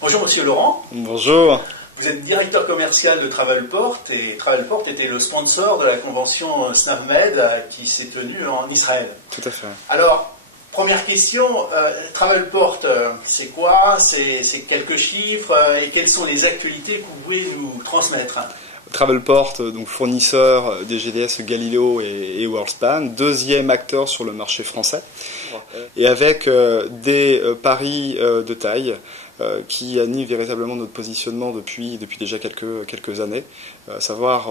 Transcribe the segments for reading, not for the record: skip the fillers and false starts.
Bonjour Monsieur Laurent. Bonjour. Vous êtes directeur commercial de Travelport et Travelport était le sponsor de la convention SnavMed qui s'est tenue en Israël. Tout à fait. Alors, première question, Travelport, c'est quoi? C'est quelques chiffres et quelles sont les actualités que vous pouvez nous transmettre? Travelport, donc fournisseur des GDS Galileo et Worldspan, deuxième acteur sur le marché français, et avec des paris de taille qui animent véritablement notre positionnement depuis déjà quelques années, à savoir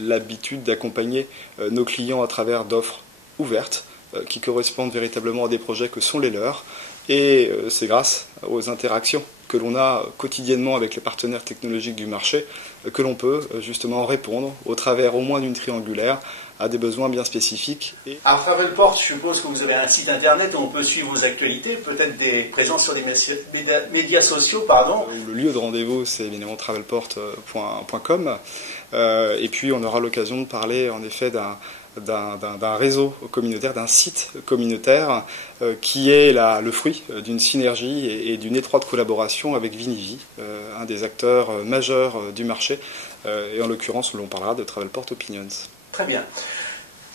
l'habitude d'accompagner nos clients à travers d'offres ouvertes qui correspondent véritablement à des projets que sont les leurs, et c'est grâce aux interactions que l'on a quotidiennement avec les partenaires technologiques du marché que l'on peut justement répondre au travers au moins d'une triangulaire à des besoins bien spécifiques. Alors Travelport, je suppose que vous avez un site internet où on peut suivre vos actualités, peut-être des présences sur des médias sociaux, pardon. Le lieu de rendez-vous, c'est évidemment travelport.com, et puis on aura l'occasion de parler en effet d'un réseau communautaire, d'un site communautaire qui est le fruit d'une synergie et d'une étroite collaboration avec Vinivi, un des acteurs majeurs du marché, et en l'occurrence l'on parlera de Travelport Opinions. Très bien.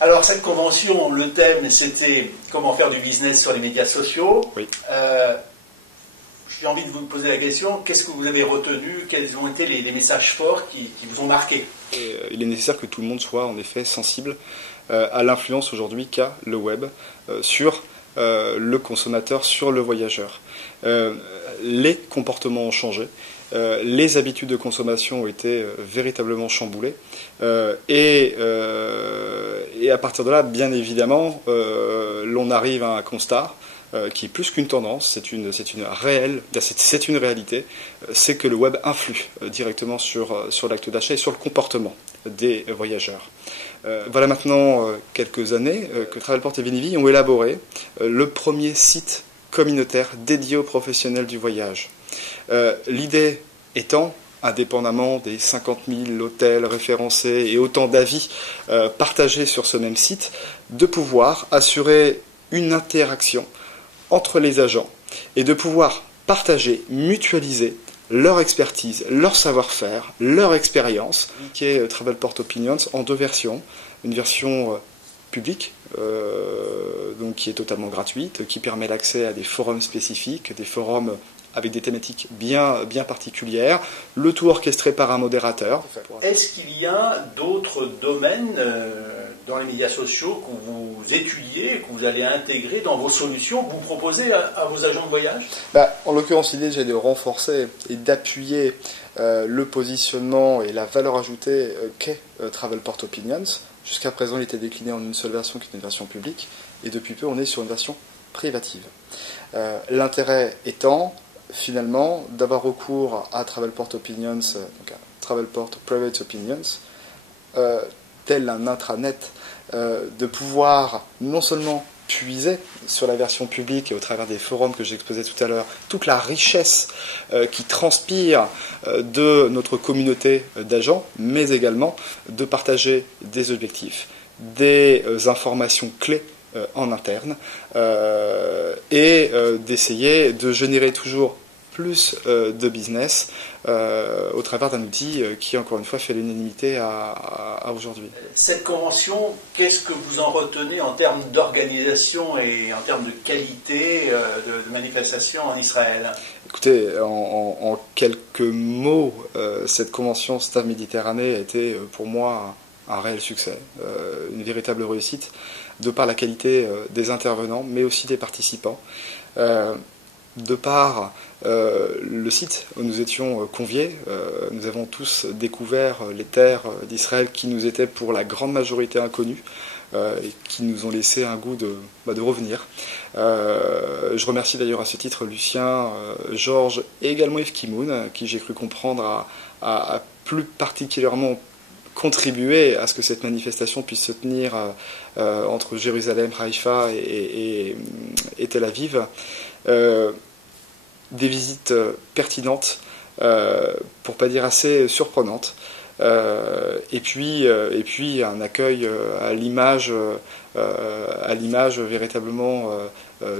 Alors cette convention, le thème c'était comment faire du business sur les médias sociaux. Oui. J'ai envie de vous poser la question, qu'est-ce que vous avez retenu, quels ont été les messages forts qui vous ont marqué? Il est nécessaire que tout le monde soit en effet sensible à l'influence aujourd'hui qu'a le web sur le consommateur, sur le voyageur. Les comportements ont changé, les habitudes de consommation ont été véritablement chamboulées, et à partir de là, bien évidemment, l'on arrive à un constat qui est plus qu'une tendance, c'est une réalité, c'est que le web influe directement sur l'acte d'achat et sur le comportement des voyageurs. Voilà maintenant quelques années que Travelport et Vinivi ont élaboré le premier site communautaire dédié aux professionnels du voyage. L'idée étant, indépendamment des 50 000 hôtels référencés et autant d'avis partagés sur ce même site, de pouvoir assurer une interaction entre les agents et de pouvoir partager, mutualiser leur expertise, leur savoir-faire, leur expérience, qui est Travelport Opinions en deux versions. Une version publique, donc qui est totalement gratuite, qui permet l'accès à des forums spécifiques, des forums avec des thématiques bien particulières, le tout orchestré par un modérateur. Est-ce qu'il y a d'autres domaines dans les médias sociaux que vous étudiez, que vous allez intégrer dans vos solutions, que vous proposez à vos agents de voyage? En l'occurrence, l'idée, c'est de renforcer et d'appuyer le positionnement et la valeur ajoutée qu'est Travelport Opinions. Jusqu'à présent, il était décliné en une seule version, qui est une version publique, et depuis peu, on est sur une version privative. L'intérêt étant, finalement, d'avoir recours à Travelport Opinions, donc à Travelport Private Opinions, tel un intranet, de pouvoir non seulement puiser sur la version publique et au travers des forums que j'exposais tout à l'heure, toute la richesse qui transpire de notre communauté d'agents, mais également de partager des objectifs, des informations clés en interne, et d'essayer de générer toujours plus de business au travers d'un outil qui, encore une fois, fait l'unanimité à aujourd'hui. Cette convention, qu'est-ce que vous en retenez en termes d'organisation et en termes de qualité de manifestation en Israël? Écoutez, en quelques mots, cette convention Stav Méditerranée a été pour moi un réel succès, une véritable réussite, de par la qualité des intervenants, mais aussi des participants. De par le site où nous étions conviés, nous avons tous découvert les terres d'Israël qui nous étaient pour la grande majorité inconnues, et qui nous ont laissé un goût de revenir. Je remercie d'ailleurs à ce titre Lucien, Georges et également Yves Kimoun, qui j'ai cru comprendre a plus particulièrement contribué à ce que cette manifestation puisse se tenir entre Jérusalem, Haïfa et Tel Aviv. Des visites pertinentes, pour pas dire assez surprenantes, et puis un accueil à l'image véritablement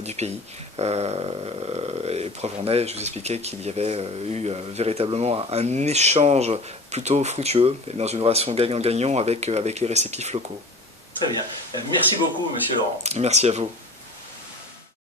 du pays. Et preuve en est, je vous expliquais qu'il y avait eu véritablement un échange plutôt fructueux dans une relation gagnant-gagnant avec les réceptifs locaux. Très bien. Merci beaucoup, Monsieur Laurent. Merci à vous.